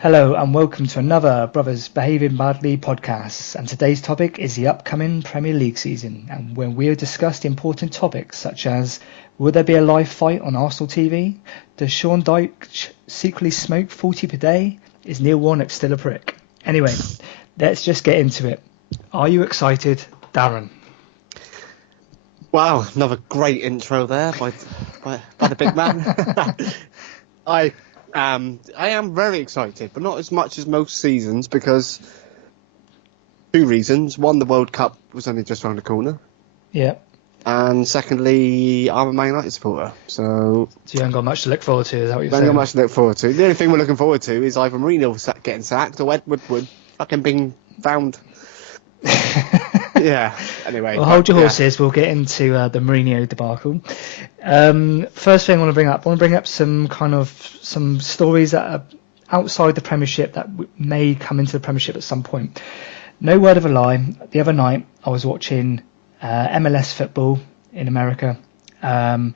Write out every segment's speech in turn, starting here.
Hello and welcome to another Brothers Behaving Badly podcast. And today's topic is the upcoming Premier League season, and when we'll discuss the important topics such as: will there be a live fight on Arsenal TV? Does Sean Dyche secretly smoke 40 per day? Is Neil Warnock still a prick? Anyway, let's just get into it. Are you excited, Darren? Wow, another great intro there by the big man. I am very excited, but not as much as most seasons, because two reasons. One, the World Cup was only just around the corner. Yeah. And secondly, I'm a Man United supporter. So you haven't got much to look forward to, is that what you're saying? I haven't got much to look forward to. The only thing we're looking forward to is either Mourinho getting sacked or Ed Woodward fucking being found. Yeah, anyway. Well, hold your horses. We'll get into the Mourinho debacle. First thing I want to bring up some stories that are outside the Premiership that may come into the Premiership at some point. No word of a lie. The other night I was watching MLS football in America, and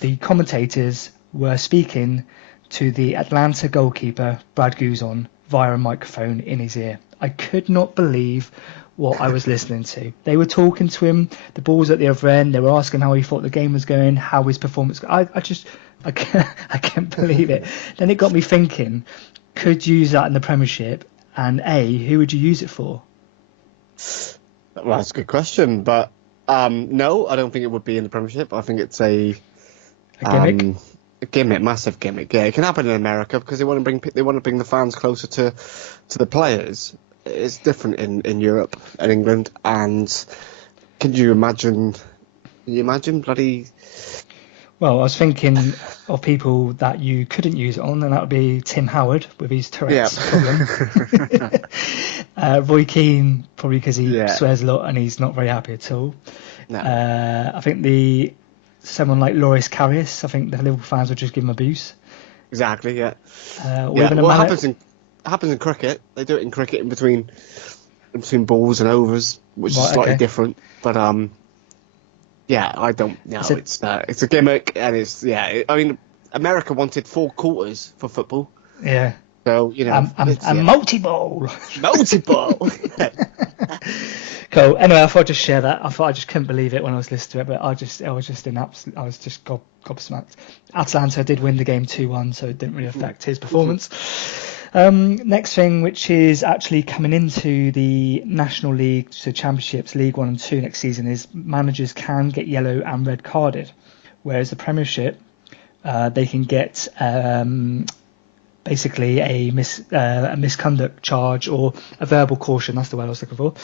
the commentators were speaking to the Atlanta goalkeeper Brad Guzan via a microphone in his ear. I could not believe what I was listening to. They were talking to him, the ball's at the other end, they were asking how he thought the game was going, how his performance. I can't believe it. Then it got me thinking, could you use that in the Premiership, and who would you use it for? Well, that's a good question, but no, I don't think it would be in the Premiership. I think it's a gimmick. A gimmick, massive gimmick. Yeah, it can happen in America because they want to bring the fans closer to the players. It's different in Europe and England. And can you imagine bloody? Well, I was thinking of people that you couldn't use it on, and that would be Tim Howard with his Tourette's problem. Roy Keane, probably because he swears a lot and he's not very happy at all. No. I think someone like Loris Karius, I think the Liverpool fans would just give him a boost. Exactly, yeah. It happens in cricket. They do it in cricket in between balls and overs, which is slightly different. But I don't know. It's a gimmick, and I mean, America wanted 4 quarters for football. Yeah. So and multi-ball. Multi-ball. Cool. Anyway, I thought I'd just share that. I just couldn't believe it when I was listening to it, but I was just gobsmacked. Atlanta did win the game 2-1, so it didn't really affect his performance. Next thing, which is actually coming into the National League, so Championships, League 1 and 2 next season, is managers can get yellow and red carded, whereas the Premiership, they can get basically a misconduct charge or a verbal caution. That's the word I was looking for.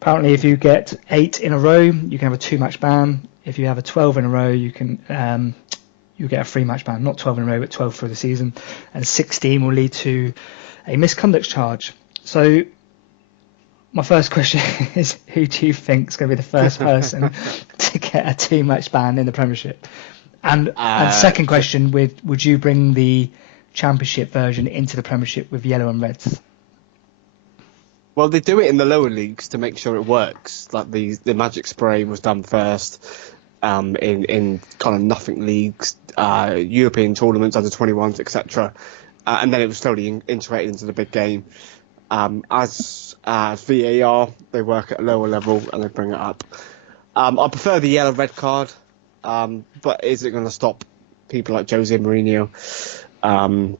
Apparently, if you get 8 in a row, you can have a 2-match ban. If you have a 12 in a row, you can you get a 3-match ban. Not 12 in a row, but 12 through the season. And 16 will lead to a misconduct charge. So my first question is, who do you think is going to be the first person to get a 2-match ban in the Premiership? And second question, would you bring the Championship version into the Premiership with yellow and reds? Well, they do it in the lower leagues to make sure it works. Like the magic spray was done first in kind of nothing leagues, European tournaments, under 21s, etc. And then it was slowly integrated into the big game. As VAR, they work at a lower level and they bring it up. I prefer the yellow-red card, but is it going to stop people like Jose Mourinho and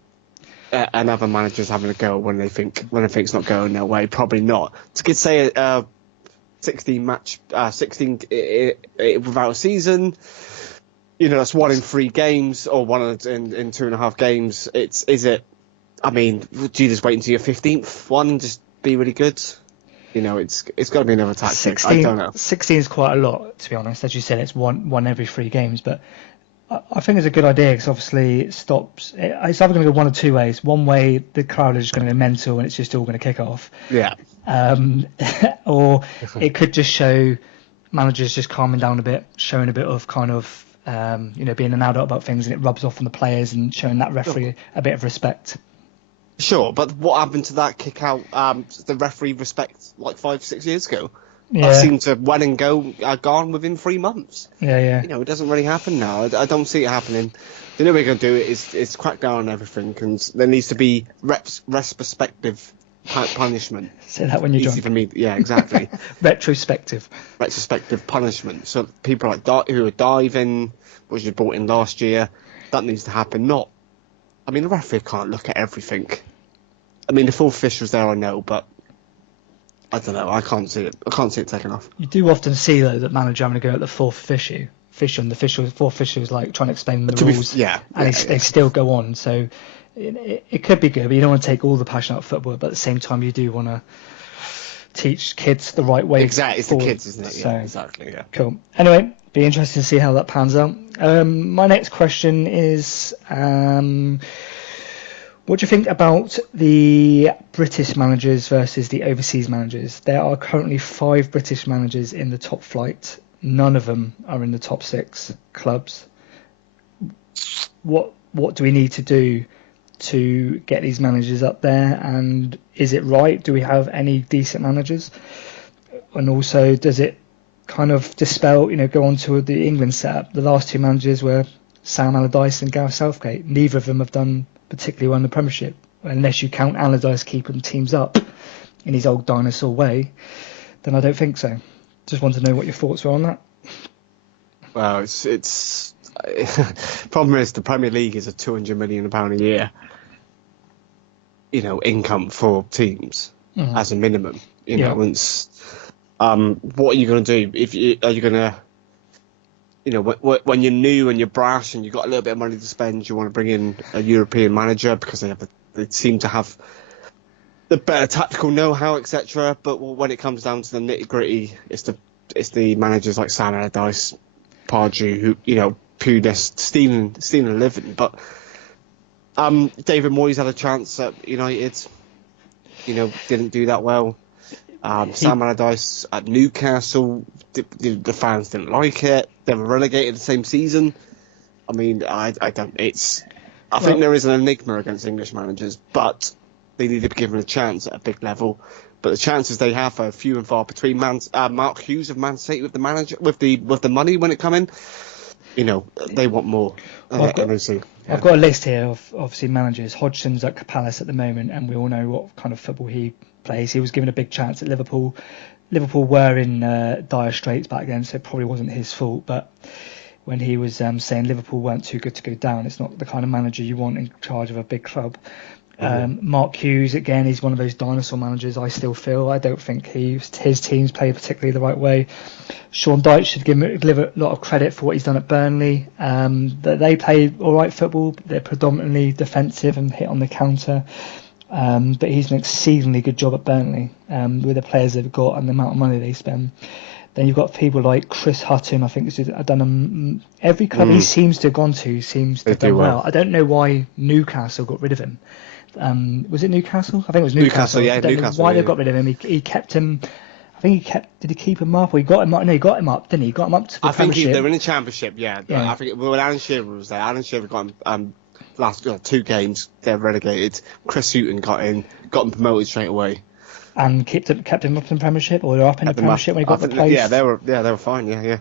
other managers having a go when they think it's not going their way? Probably not. To say 16 without a season, that's 1 in 3 games, or 1 in 2.5 games. I mean, do you just wait until your 15th one and just be really good? It's got to be another tactic. 16, I don't know. 16 is quite a lot, to be honest. As you said, it's one every 3 games, but I think it's a good idea because obviously it stops. It's either going to go one of 2 ways. One way, the crowd is just going to go mental and it's just all going to kick off. Yeah. Or it could just show managers just calming down a bit, showing a bit of kind of being an adult about things, and it rubs off on the players and showing that referee a bit of respect. Sure, but what happened to that kick out? The referee respect like 5-6 years ago. Yeah. That seemed to when and gone within 3 months. Yeah. It doesn't really happen now. I don't see it happening. The only way we're going to do it is crack down on everything, and there needs to be retrospective punishment. Say that when you're Easy drunk. for me. Yeah, exactly. Retrospective. Retrospective punishment. So people like who are diving, which was brought in last year, that needs to happen. Not, I mean, the referee can't look at everything. I mean, the fourth official's there, I know, but I don't know. I can't see it. I can't see it taken off. You do often see though that manager having to go at the fourth official, and the fourth official is like trying to explain the rules, they still go on. So it could be good, but you don't want to take all the passion out of football. But at the same time, you do want to teach kids the right way. Exactly, it's forward. the kids, isn't it? So, Yeah, exactly. Yeah. Cool. Anyway, be interesting to see how that pans out. My next question is. What do you think about the British managers versus the overseas managers? There are currently 5 British managers in the top flight. None of them are in the top 6 clubs. What do we need to do to get these managers up there? And is it right? Do we have any decent managers? And also, does it kind of dispel, go on to the England setup? The last 2 managers were Sam Allardyce and Gareth Southgate. Neither of them have done particularly well in the Premiership, unless you count Allardyce keeping teams up in his old dinosaur way, then I don't think so. Just want to know what your thoughts were on that. Well, it's problem is the Premier League is a £200 million a year, income for teams as a minimum. Once, what are you going to do? Are you going to, when you're new and you're brash and you've got a little bit of money to spend, you want to bring in a European manager because they seem to have the better tactical know-how, etc. But when it comes down to the nitty-gritty, it's the managers like Sam Allardyce, Pardew, who Pulis stealing a living. But David Moyes had a chance at United, didn't do that well. Sam Allardyce at Newcastle, the fans didn't like it. They were relegated the same season. I mean, I don't. I think there is an enigma against English managers, but they need to be given a chance at a big level. But the chances they have are few and far between. Mark Hughes of Man City with the money when it come in, they want more. I've got a list here of obviously managers. Hodgson's at Palace at the moment, and we all know what kind of football he plays. He was given a big chance at Liverpool. Liverpool were in dire straits back then, so it probably wasn't his fault. But when he was saying Liverpool weren't too good to go down, it's not the kind of manager you want in charge of a big club. Mark Hughes, again, he's one of those dinosaur managers, I still feel. I don't think his teams play particularly the right way. Sean Dyche should give a lot of credit for what he's done at Burnley. They play all right football. They're predominantly defensive and hit on the counter. But he's an exceedingly good job at Burnley with the players they've got and the amount of money they spend. Then you've got people like Chris Hutton. I think has done every club he seems to have gone to seems to have done well. I don't know why Newcastle got rid of him. Was it Newcastle? I think it was Newcastle. Yeah, I don't Newcastle. know why they got rid of him. He kept him. I think did he keep him up or he got him up? No, he got him up, didn't he? He got him up to the Premiership. I think they were in the Championship, yeah. I think when Alan Shearer was there, Alan Shearer got him last 2 games, they're relegated. Chris Hughton got him promoted straight away. And kept him up in the Premiership, or they're up in the Premiership when he got the place. Yeah, they were fine. Yeah.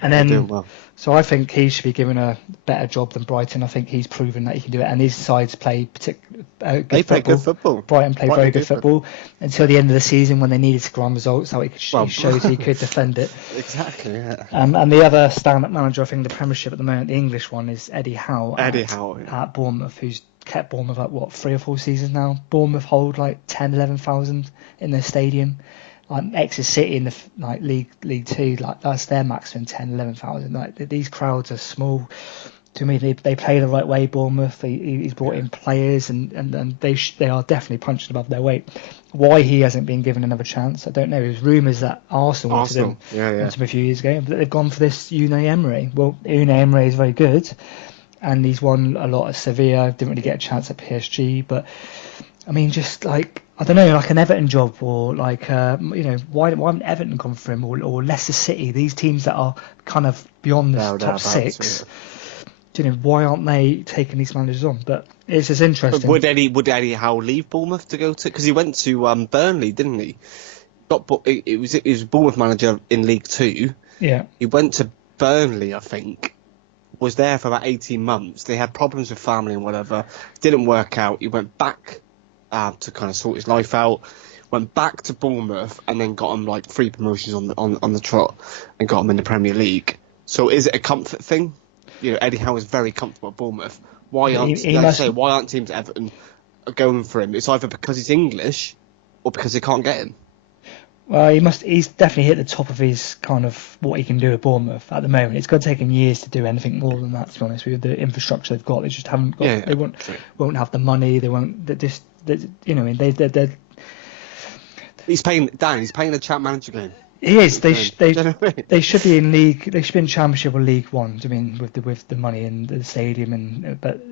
And then, well. So I think he should be given a better job than Brighton. I think he's proven that he can do it, and his sides play good football. Brighton play very good football until the end of the season when they needed to grind results. So he showed he could defend it. Exactly. Yeah. And the other stand-up manager, I think, the Premiership at the moment, the English one, is Eddie Howe. At Bournemouth, who's kept Bournemouth up 3 or 4 seasons now. Bournemouth hold 10,000-11,000 in their stadium. Exeter City in the League 2, that's their maximum 10,000-11,000. These crowds are small. To me, they play the right way. Bournemouth, he's brought in players, and they are definitely punching above their weight. Why he hasn't been given another chance, I don't know. There's rumours that Arsenal wanted him a few years ago, but they've gone for this Unai Emery. Well, Unai Emery is very good, and he's won a lot at Sevilla. Didn't really get a chance at PSG, but I mean, just I don't know, like an Everton job, or why haven't Everton gone for him, or Leicester City? These teams that are kind of beyond the top 6. Why aren't they taking these managers on? But it's just interesting. Would Eddie Howe leave Bournemouth to go to? Because he went to Burnley, didn't he? It was Bournemouth manager in League 2. Yeah. He went to Burnley, I think. was there for about 18 months. They had problems with family and whatever. Didn't work out. He went back to kind of sort his life out. Went back to Bournemouth and then got him like 3 promotions on the trot and got him in the Premier League. So is it a comfort thing? You know, Eddie Howe is very comfortable at Bournemouth. Why aren't teams at Everton going for him? It's either because he's English or because they can't get him. Well, he's definitely hit the top of his kind of what he can do at Bournemouth at the moment. It's going to take him years to do anything more than that, to be honest. With the infrastructure they've got, they just haven't got. They won't have the money. They won't. They're He's paying a champ manager game. He is. They should be in league. They should be in Championship or League One. I mean, with the money and the stadium but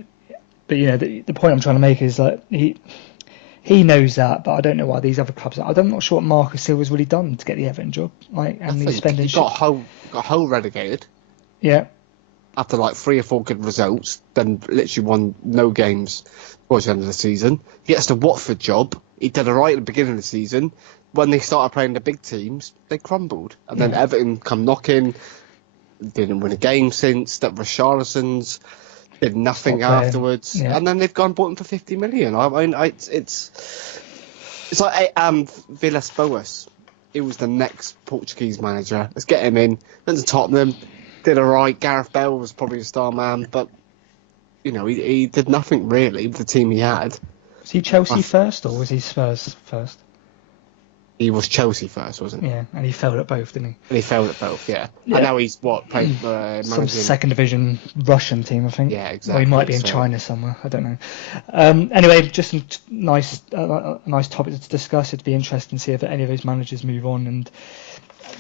you know the point I'm trying to make is that he knows that, but I don't know why these other clubs. I'm not sure what Marcus Silva's really done to get the Everton job. He got Hull relegated. Yeah. After like 3 or 4 good results, then literally won no games towards the end of the season. He gets the Watford job. He did alright at the beginning of the season. When they started playing the big teams, they crumbled. And then Everton come knocking. Didn't win a game since. That Richarlison's did nothing afterwards. Yeah. And then they've gone and bought him for 50 million. I mean, it's like Villas-Boas. He was the next Portuguese manager. Let's get him in. Went to Tottenham. Did alright. Gareth Bale was probably a star man, but you know he did nothing really with the team he had. Was he Chelsea first or was he Spurs first? He was Chelsea first, wasn't he? Yeah, and he failed at both, didn't he? And he failed at both, yeah. And now he's playing some second division Russian team, I think. Yeah, exactly. Or he might be in China somewhere. I don't know. Anyway, just some nice topic to discuss. It'd be interesting to see if any of those managers move on. And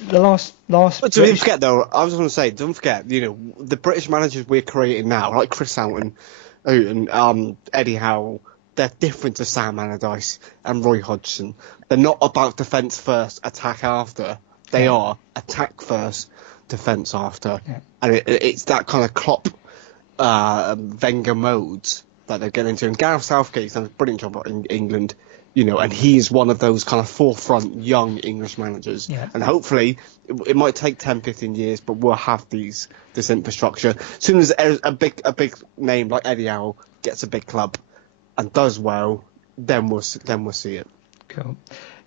the last. But don't forget though. I was going to say, don't forget. You know, the British managers we're creating now, like Chris Houghton, Eddie Howe. They're different to Sam Allardyce and Roy Hodgson. They're not about defence first, attack after. They are attack first, defence after. Yeah. And it's that kind of Klopp, Wenger modes that they're getting into. And Gareth Southgate's done a brilliant job in England, you know, and he's one of those kind of forefront young English managers. Yeah. And hopefully, it might take 10, 15 years, but we'll have this infrastructure. As soon as a big name like Eddie Howe gets a big club and does well, then we'll see it. Cool.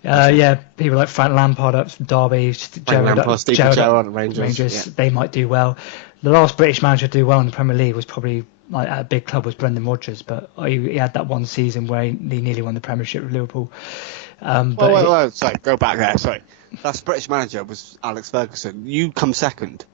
People like Frank Lampard at Derby, Gerrard at Rangers. Yeah. They might do well. The last British manager to do well in the Premier League was probably like at a big club was Brendan Rodgers, but he had that one season where he nearly won the Premiership with Liverpool. Sorry, go back there. Sorry, last British manager was Alex Ferguson. You come second.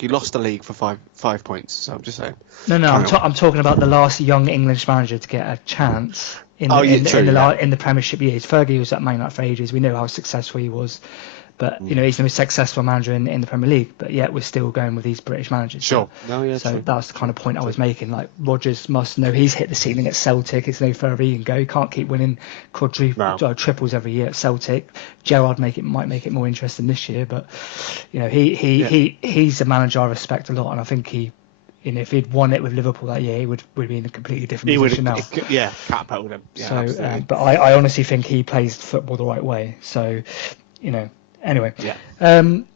You lost the league for five points. So I'm just saying. No, I'm talking about the last young English manager to get a chance in the Premiership years. Fergie was at Man United for ages. We know how successful he was, but you know he's the most successful manager in the Premier League. But yet we're still going with these British managers. Sure. So that's the kind of point I was making. Like Rodgers must know he's hit the ceiling at Celtic. It's no further he can go. He can't keep winning triples every year at Celtic. Gerrard might make it more interesting this year, but you know he's a manager I respect a lot, and I think he. And if he'd won it with Liverpool that year, he would be in a completely different position now. Catapulted him. Yeah, so, but I honestly think he plays football the right way. So, you know, anyway. Yeah.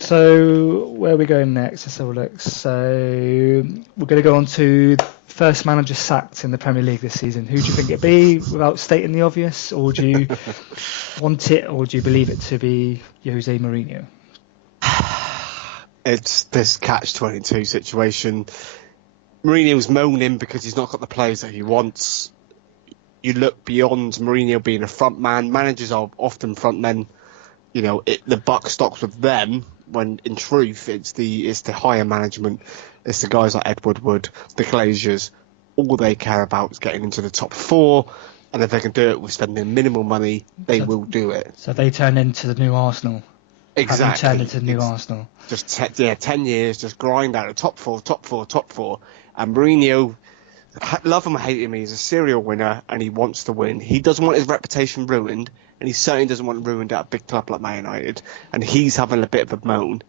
So where are we going next? Let's have a look. So we're going to go on to first manager sacked in the Premier League this season. Who do you think it'd be, without stating the obvious? Or do you want it, or do you believe it to be Jose Mourinho? It's this catch-22 situation. Mourinho's moaning because he's not got the players that he wants. You look beyond Mourinho being a front man. Managers are often front men. You know, the buck stops with them. When in truth, it's the higher management. It's the guys like Ed Woodward, the Glaziers. All they care about is getting into the top 4, and if they can do it with spending minimal money, they will do it. So they turn into the new Arsenal. Exactly. Turn into the new Arsenal. Just 10 years, just grind out a top 4. And Mourinho, love him or hate him, he's a serial winner and he wants to win. He doesn't want his reputation ruined, and he certainly doesn't want it ruined at a big club like Man United. And he's having a bit of a moan.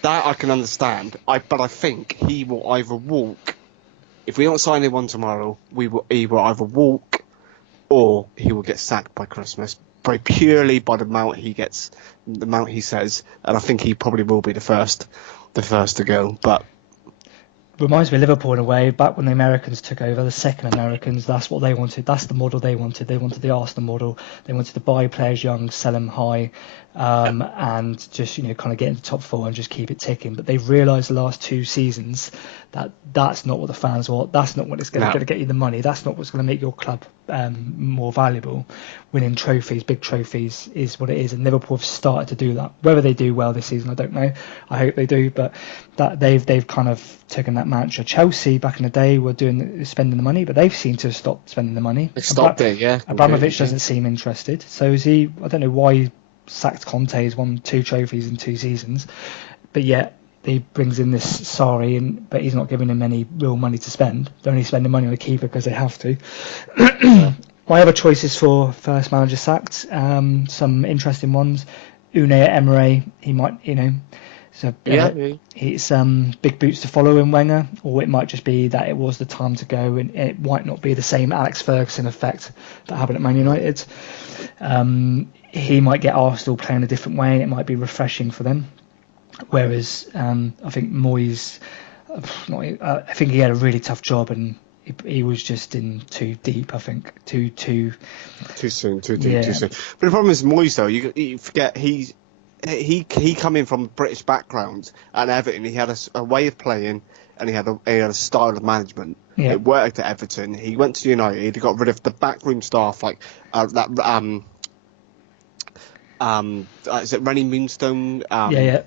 That I can understand. But I think he will either walk. If we don't sign anyone tomorrow, he will either walk or he will get sacked by Christmas. Very purely by the amount he gets, the amount he says, and I think he probably will be the first to go. But reminds me of Liverpool in a way. Back when the Americans took over, the second Americans, that's what they wanted. That's the model they wanted. They wanted the Arsenal model. They wanted to buy players young, sell them high, and just kind of get into top four and just keep it ticking. But they've realised the last 2 seasons that that's not what the fans want. That's not what it's going to get you the money. That's not what's going to make your club more valuable. Winning trophies, big trophies, is what it is. And Liverpool have started to do that. Whether they do well this season, I don't know. I hope they do. But that they've kind of taken that mantra. Chelsea back in the day were spending the money, but they've seemed to have stopped spending the money. They stopped it, yeah. Abramovich doesn't seem interested. So is he? I don't know why he sacked Conte. He's won 2 trophies in 2 seasons, but yet he brings in this Sarri, but he's not giving him any real money to spend. They're only spending money on a keeper because they have to. My other choices for first manager sacked, some interesting ones. Unai Emery, he might, so it's big boots to follow in Wenger, or it might just be that it was the time to go, and it might not be the same Alex Ferguson effect that happened at Man United. He might get Arsenal playing a different way, and it might be refreshing for them. Whereas I think Moyes, I think he had a really tough job, and he was just in too deep. I think too soon, too deep, too soon. But the problem is Moyes, though. You forget he come in from a British background at Everton. He had a way of playing, and he had a style of management. Yeah. It worked at Everton. He went to United. He got rid of the backroom staff like that. Is it Rennie Moonstone? Yeah.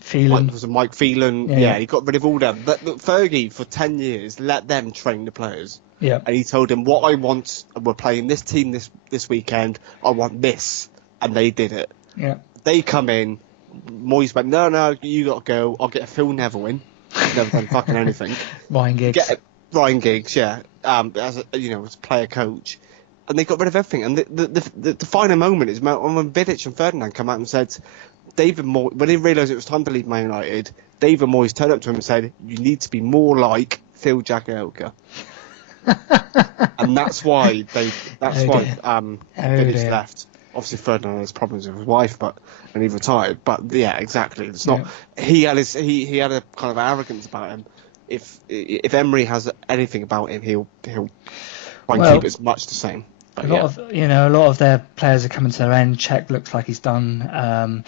Phelan. Was it Mike Phelan? Yeah, he got rid of all them. But Fergie, for 10 years, let them train the players. Yeah. And he told them, what I want, we're playing this team this weekend, I want this. And they did it. Yeah. They come in, Moyes went, no, you got to go. I'll get Phil Neville in. He's never done fucking anything. Ryan Giggs, yeah. As a player coach. And they got rid of everything. And the final moment is when Vidic and Ferdinand come out and said, David Moyes, when he realised it was time to leave Man United, David Moyes turned up to him and said, you need to be more like Phil Jagielka. And that's why Vidic left. Obviously Ferdinand has problems with his wife, and he retired. But yeah, exactly. It's not. Yeah. He had a kind of arrogance about him. If Emery has anything about him, he'll try and keep it much the same. But a lot of their players are coming to their end. Czech looks like he's done.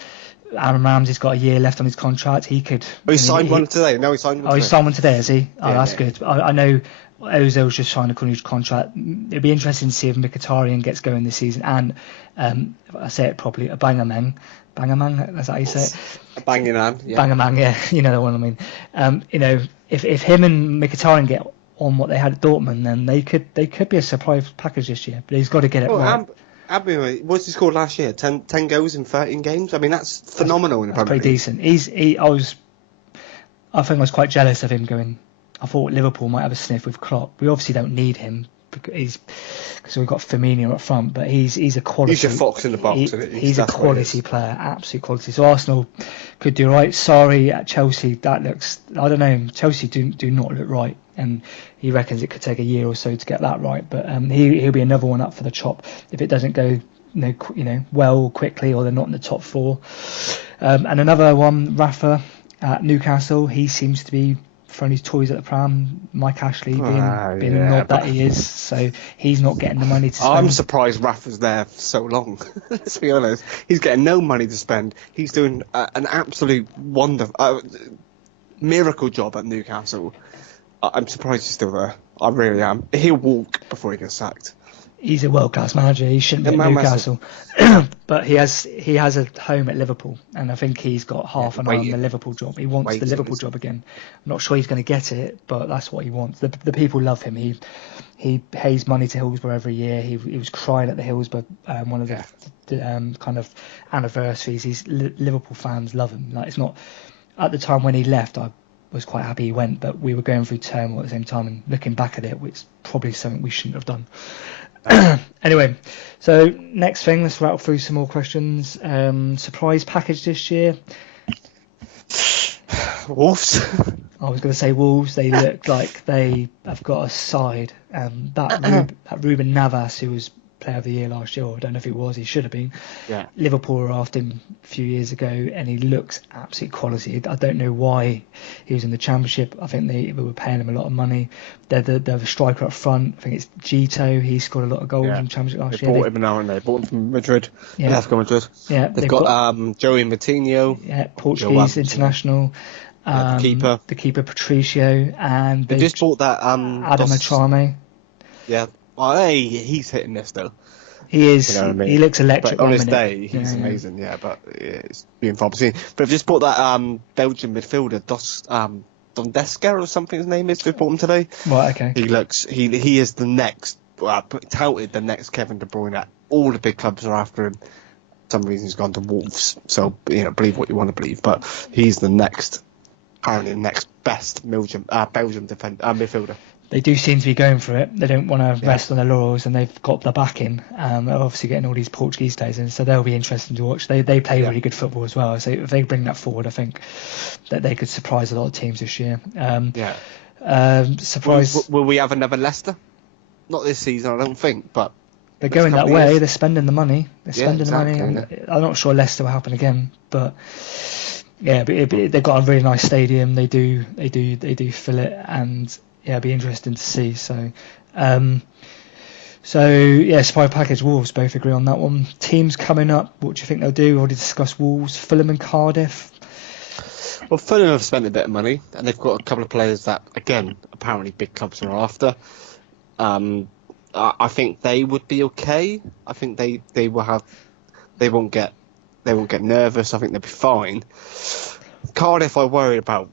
Aaron Ramsey's got a year left on his contract. He could. Oh, he signed one today. No, he signed one. Oh, he signed one today, is he? Oh, that's good. I know Ozil's just signed a new contract. It'd be interesting to see if Mkhitaryan gets going this season. And if I say it properly, Bangamang, that's how you say it. Bangaman, yeah. You know the one I mean. If him and Mkhitaryan get on what they had at Dortmund, then they could be a surprise package this year. But he's got to get it right. What's he scored last year? 10 goals in 13 games? I mean, that's phenomenal in the Premier League. Pretty decent. I think I was quite jealous of him going. I thought Liverpool might have a sniff with Klopp. We obviously don't need him because we've got Firmino up front, but he's a quality. He's your fox in the box, isn't it? He's a quality player, absolute quality. So Arsenal could do right. Sorry, at Chelsea, that looks. I don't know. Chelsea do not look right, and he reckons it could take a year or so to get that right. But he'll be another one up for the chop if it doesn't go well quickly, or they're not in the top 4. And another one, Rafa at Newcastle. He seems to be throwing his toys at the pram. Mike Ashley being the knob that he is, so he's not getting the money to spend. I'm surprised Rafa's there for so long. Let's be honest, he's getting no money to spend. He's doing an absolute miracle job at Newcastle. I'm surprised he's still there. I really am. He'll walk before he gets sacked. He's a world-class manager. He shouldn't be at Newcastle. But he has a home at Liverpool, and I think he's got half an eye on the Liverpool job. He wants the Liverpool job again. I'm not sure he's going to get it, but that's what he wants. The people love him. He pays money to Hillsborough every year. He was crying at the Hillsborough one of the kind of anniversaries. Liverpool fans love him. Like, it's not at the time when he left, I was quite happy he went, but we were going through turmoil at the same time, and looking back at it, it's probably something we shouldn't have done. Anyway, so next thing, let's rattle through some more questions. Surprise package this year. Wolves. I was going to say Wolves. They look like they have got a side. That Ruben Navas, who was Player of the Year last year. Or I don't know if he was. He should have been. Yeah. Liverpool were after him a few years ago, and he looks absolute quality. I don't know why he was in the Championship. I think they were paying him a lot of money. They're the striker up front. I think it's Gito. He scored a lot of goals in the Championship last year. They bought him now, and they bought him from Madrid. Yeah. Atletico Madrid. Yeah, they've got Joey Matinho. Yeah, Portuguese international. The keeper Patricio, and they just bought that Adam Atrame. Yeah, well, hey, he's hitting this though. He is. You know what I mean? He looks electric. But on his day, he's amazing. Yeah, but it's being far between. But I've just bought that Belgian midfielder Dondeska or something his name is. We bought him today. Right. Okay. He is the next touted the next Kevin De Bruyne. All the big clubs are after him. For some reason he's gone to Wolves. So believe what you want to believe, but he's apparently the next best Belgium midfielder. They do seem to be going for it. They don't want to rest on their laurels, and they've got the backing. They're obviously getting all these Portuguese players in, so they'll be interesting to watch. They play really good football as well. So if they bring that forward, I think that they could surprise a lot of teams this year. Surprise. Will we have another Leicester? Not this season, I don't think, but they're going that way. They're spending the money. The money. Yeah. I'm not sure Leicester will happen again, but yeah, but they've got a really nice stadium. They do fill it, and it'd be interesting to see. So supply package Wolves, both agree on that one. Teams coming up, what do you think they'll do? We already discussed Wolves, Fulham and Cardiff. Well, Fulham have spent a bit of money, and they've got a couple of players that, again, apparently big clubs are after. I think they would be okay. I think they won't get nervous. I think they'll be fine. Cardiff, I worry about.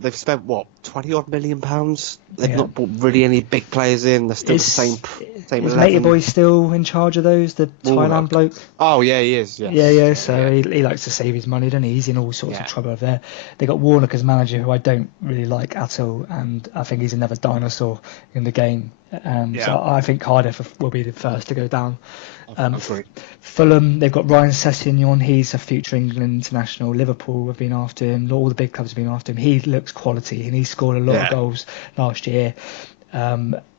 They've spent what, £20 million? They've not bought really any big players in. They're still the same. Is Matey Boy still in charge of those? The Thailand bloke. Oh yeah, he is. Yes. Yeah. So he likes to save his money, doesn't he? He's in all sorts of trouble over there. They got Warnock as manager, who I don't really like at all, and I think he's another dinosaur in the game. So I think Cardiff will be the first to go down. Fulham, they've got Ryan Sessegnon. He's a future England international. Liverpool have been after him. All the big clubs have been after him. He looks quality, and he scored a lot of goals last year.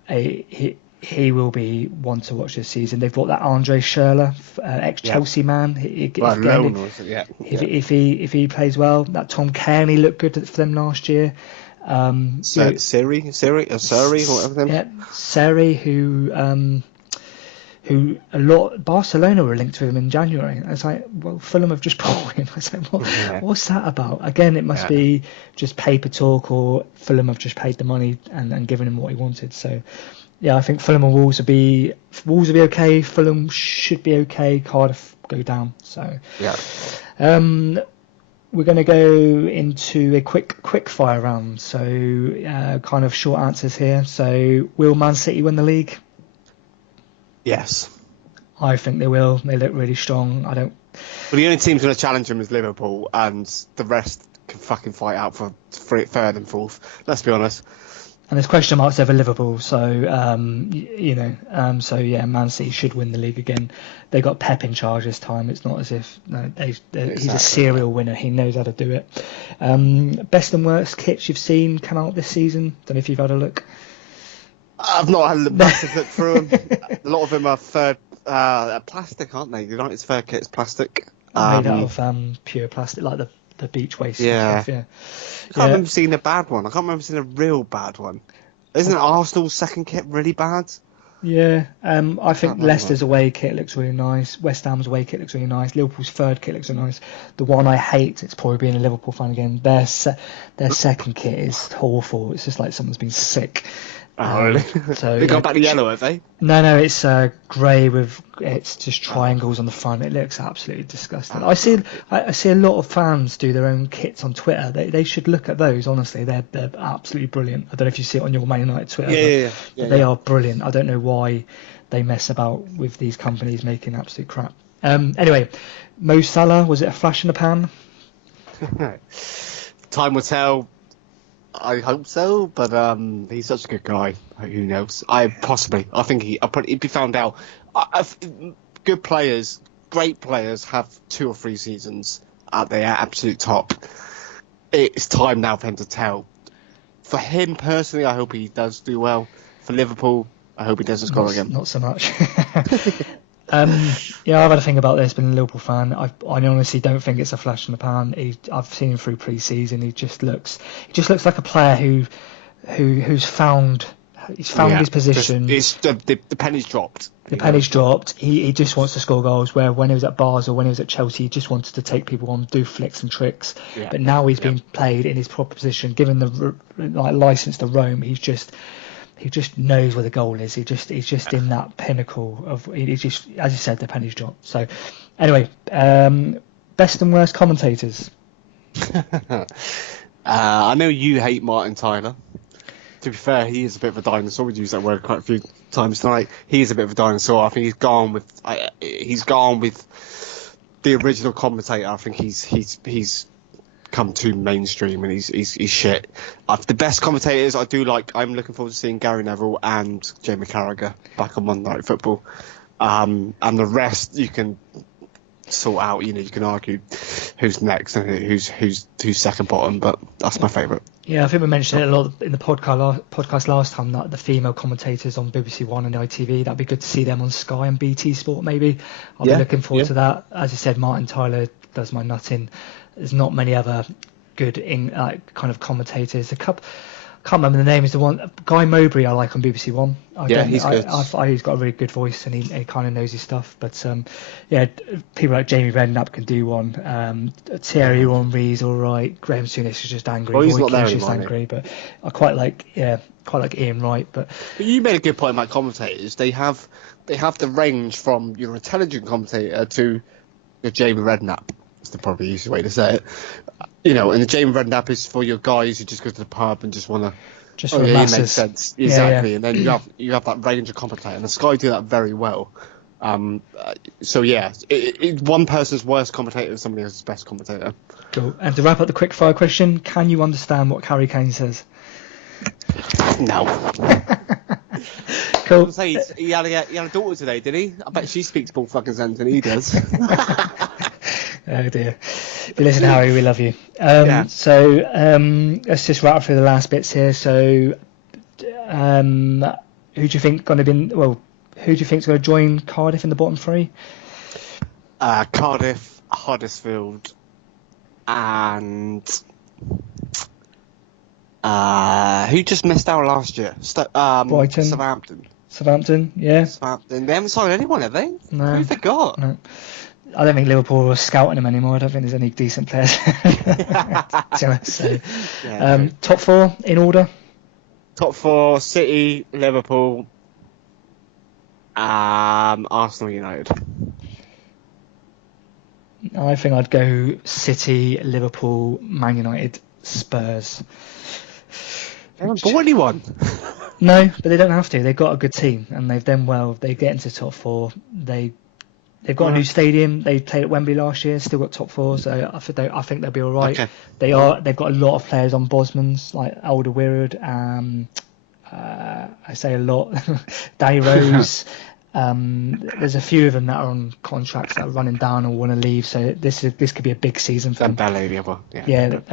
He will be one to watch this season. They've got that Andre Schürrle, ex-Chelsea man. If he plays well, that Tom Cairney looked good for them last year. Seri, whatever. Yeah, Seri, who a lot Barcelona were linked to him in January. I was like, well, Fulham have just bought him. I was like, what's that about? Again, it must be just paper talk, or Fulham have just paid the money and given him what he wanted. So, yeah, I think Fulham and Wolves will be okay. Fulham should be okay. Cardiff go down. So, we're going to go into a quick fire round. So, kind of short answers here. So, will Man City win the league? Yes. I think they will. They look really strong. Well, the only team's going to challenge them is Liverpool, and the rest can fucking fight out for third and fourth. Let's be honest. And there's question marks over Liverpool, so Man City should win the league again. They got Pep in charge this time. It's not as if he's a serial winner. He knows how to do it. Best and worst kits you've seen come out this season. Don't know if you've had a look. I've not had a massive look through them. A lot of them are plastic, aren't they? United's third kit is plastic. Made out of pure plastic, like the beach waste. Yeah. Stuff, I can't remember seeing a bad one. I can't remember seeing a real bad one. Isn't Arsenal's second kit really bad? Yeah, I think Leicester's away kit looks really nice. West Ham's away kit looks really nice. Liverpool's third kit looks really nice. The one I hate, it's probably being a Liverpool fan again, their second kit is awful. It's just like someone's been sick. Oh, really? So they got back to yellow, have they? No, it's grey with it's just triangles on the front. It looks absolutely disgusting. I see a lot of fans do their own kits on Twitter. They should look at those. Honestly, they're absolutely brilliant. I don't know if you see it on your Man United Twitter. Yeah, they are brilliant. I don't know why they mess about with these companies making absolute crap. Anyway, Mo Salah, was it a flash in the pan? Time will tell. I hope so, but he's such a good guy. Who knows? I think he'd be found out. Good players, great players, have 2 or 3 seasons at their absolute top. It's time now for him to tell. For him personally, I hope he does do well. For Liverpool, I hope he doesn't score again. Not so much. Yeah, I've had a think about this. Been a Liverpool fan. I honestly don't think it's a flash in the pan. I've seen him through pre-season. He just looks like a player who's found his position. It's the penny's dropped. The penny's dropped. He just wants to score goals. Where when he was at Basel, when he was at Chelsea, he just wanted to take people on, do flicks and tricks. Yeah. But now he's been played in his proper position, given the license to roam. He just knows where the goal is. He's just in that pinnacle of. He just, as you said, the penny's dropped. So, anyway, best and worst commentators. I know you hate Martin Tyler. To be fair, he is a bit of a dinosaur. We've used that word quite a few times tonight. He is a bit of a dinosaur. I think he's gone with the original commentator. I think he's come too mainstream and he's shit. The best commentators I do like. I'm looking forward to seeing Gary Neville and Jamie Carragher back on Monday Night Football. And the rest you can sort out. You can argue who's next and who's second bottom, but that's my favourite. Yeah, I think we mentioned it a lot in the podcast last time, that the female commentators on BBC One and ITV, that'd be good to see them on Sky and BT Sport maybe. I'll be looking forward to that. As I said, Martin Tyler does my nutting. There's not many other good kind of commentators. Can't remember the name. Is the one Guy Mowbray I like on BBC One. He's good. He's got a really good voice and he kind of knows his stuff. But people like Jamie Redknapp can do one. Thierry Henry's all right. Graham Souness is just angry. Well, he's not there anymore, angry. But I quite like Ian Wright. But you made a good point about commentators. They have the range from your intelligent commentator to your Jamie Redknapp. That's the probably easiest way to say it. And the Jamie Redknapp is for your guys who just go to the pub and just want to. Just for masses. It makes sense. Exactly. Yeah. And then you have that range of commentator, and the Sky do that very well. One person's worst commentator is somebody else's best commentator. Cool. And to wrap up the quick fire question, can you understand what Harry Kane says? No. Cool. He had a daughter today, did he? I bet she speaks full fucking sense, and he does. Oh dear. But listen, Harry, we love you. So let's just wrap through the last bits here. So, who do you think going to be? Who do you think's going to join Cardiff in the bottom three? Cardiff, Huddersfield, and who just missed out last year? Brighton, Southampton, yeah. Southampton. They haven't signed anyone, have they? No. Who they got? No. I don't think Liverpool are scouting him anymore. I don't think there's any decent players. Top four in order? Top four: City, Liverpool, Arsenal, United. I think I'd go City, Liverpool, Man United, Spurs. They haven't bought anyone. No, but they don't have to. They've got a good team, and they've done well. They get into top four. They've got a new stadium. They played at Wembley last year. Still got top four, so I think they'll be all right. Okay. They've got a lot of players on Bosman's, like Alderweireld. I say a lot. Danny Rose. There's a few of them that are on contracts that are running down or want to leave. So this could be a big season for them. Dembele, the other.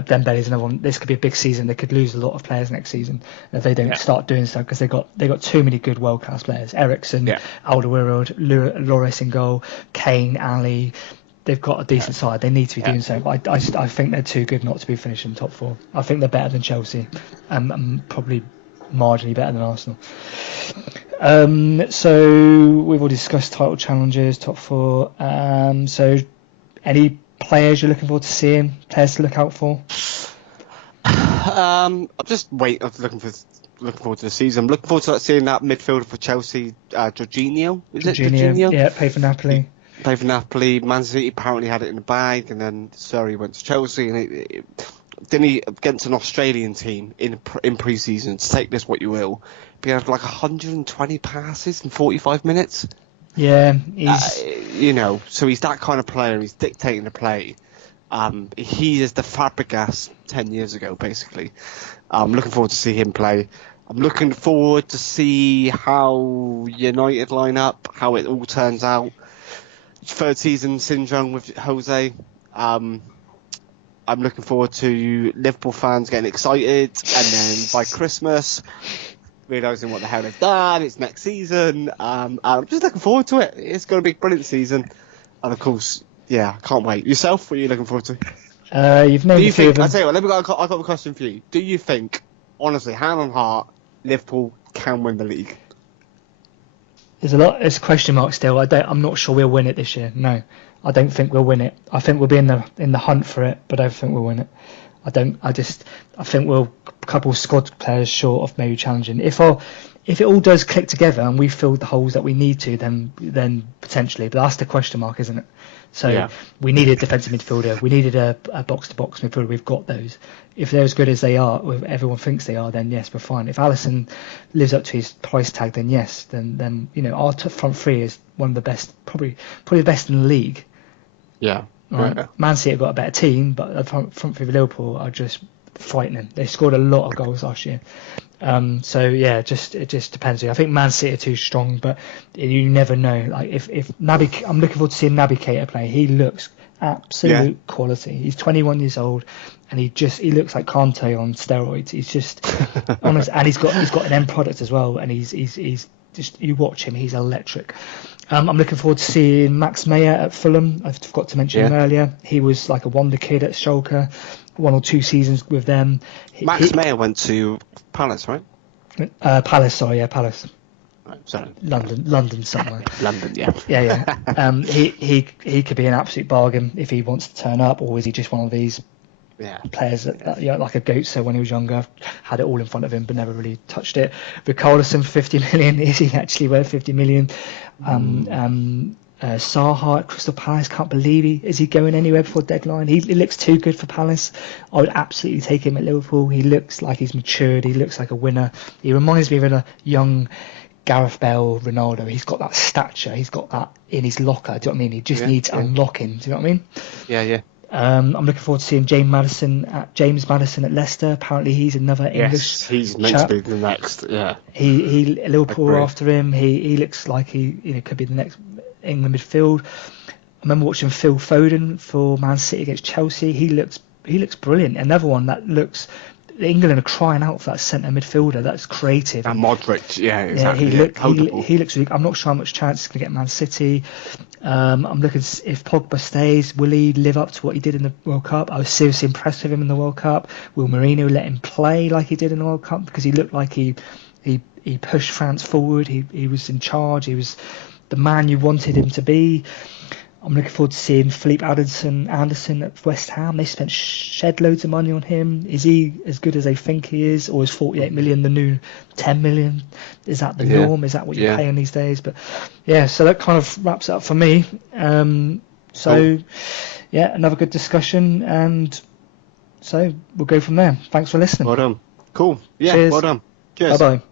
Dembele's another one. This could be a big season. They could lose a lot of players next season if they don't start doing so, because they got too many good world class players. Eriksen, Alderweireld, Lloris in goal, Kane, Ali. They've got a decent side. They need to be doing so. But I think they're too good not to be finishing top four. I think they're better than Chelsea, and probably marginally better than Arsenal. So we've already discussed title challenges, top four. So any players you're looking forward to seeing, players to look out for? I'm just waiting. Looking forward to the season. I'm looking forward to seeing that midfielder for Chelsea, Jorginho. Jorginho? Yeah, played for Napoli. Played for Napoli. Man City apparently had it in the bag, and then Surrey went to Chelsea, and didn't he against an Australian team in pre-season? To take this what you will, he had like 120 passes in 45 minutes. Yeah, so he's that kind of player. He's dictating the play. He is the Fabregas 10 years ago, basically. I'm looking forward to see him play. I'm looking forward to see how United line up, how it all turns out. Third season syndrome with Jose. I'm looking forward to Liverpool fans getting excited, and then by Christmas, realising what the hell they've done. It's next season. And I'm just looking forward to it. It's going to be a brilliant season. And of course, yeah, can't wait. Yourself, what are you looking forward to? You've named a few of them. I tell you what, I've got a question for you. Do you think, honestly, hand on heart, Liverpool can win the league? There's a question mark still. I'm not sure we'll win it this year. No, I don't think we'll win it. I think we'll be in the hunt for it, but I don't think we'll win it. I think we'll a couple of squad players short of maybe challenging. If it all does click together and we fill the holes that we need to, then potentially. But that's the question mark, isn't it? So we needed a defensive midfielder. We needed a box-to-box midfielder. We've got those. If they're as good as they are, or if everyone thinks they are, then yes, we're fine. If Alisson lives up to his price tag, then yes. Then our front three is one of the best, probably the best in the league. Yeah. Right. Yeah. Man City have got a better team, but the front three of Liverpool are just frightening. They scored a lot of goals last year. So yeah, it just depends. I think Man City are too strong, but you never know. Like if Naby, I'm looking forward to seeing Naby Keita play. He looks absolute quality. He's 21 years old, and he looks like Kante on steroids. He's just honest, and he's got an end product as well. And he's just, you watch him, he's electric. I'm looking forward to seeing Max Meyer at Fulham. I forgot to mention him earlier. He was like a wonder kid at Schalke, 1 or 2 seasons with them. Max Meyer went to Palace, right? Palace. Right, sorry. London somewhere. London, yeah. Yeah. He could be an absolute bargain if he wants to turn up, or is he just one of these players that like a Goetze when he was younger, had it all in front of him but never really touched it. Richarlison for 50 million, is he actually worth 50 million? Saha at Crystal Palace, can't believe is he going anywhere before deadline? He looks too good for Palace. I would absolutely take him at Liverpool. He looks like he's matured. He looks like a winner. He reminds me of a young Gareth Bale, Ronaldo. He's got that stature. He's got that in his locker. Do you know what I mean? He just needs unlocking. Do you know what I mean? Yeah. I'm looking forward to seeing James Maddison at Leicester. Apparently he's another English he's meant chap. to be the next. Yeah. He Liverpool are after him. He looks like he could be the next England midfield. I remember watching Phil Foden for Man City against Chelsea. He looks brilliant. Another one that looks. England are crying out for that centre midfielder that's creative. And Modric, exactly. He looks really. I'm not sure how much chance he's going to get Man City. I'm looking if Pogba stays, will he live up to what he did in the World Cup? I was seriously impressed with him in the World Cup. Will Mourinho let him play like he did in the World Cup? Because he looked like he pushed France forward. He was in charge. He was the man you wanted him to be. I'm looking forward to seeing Philippe Anderson at West Ham. They shed loads of money on him. Is he as good as they think he is, or is 48 million the new 10 million? Is that the norm? Is that what you're paying these days? But so that kind of wraps it up for me. Another good discussion, and so we'll go from there. Thanks for listening. Well done. Cool. Yeah, Cheers. Well done. Cheers. Bye bye.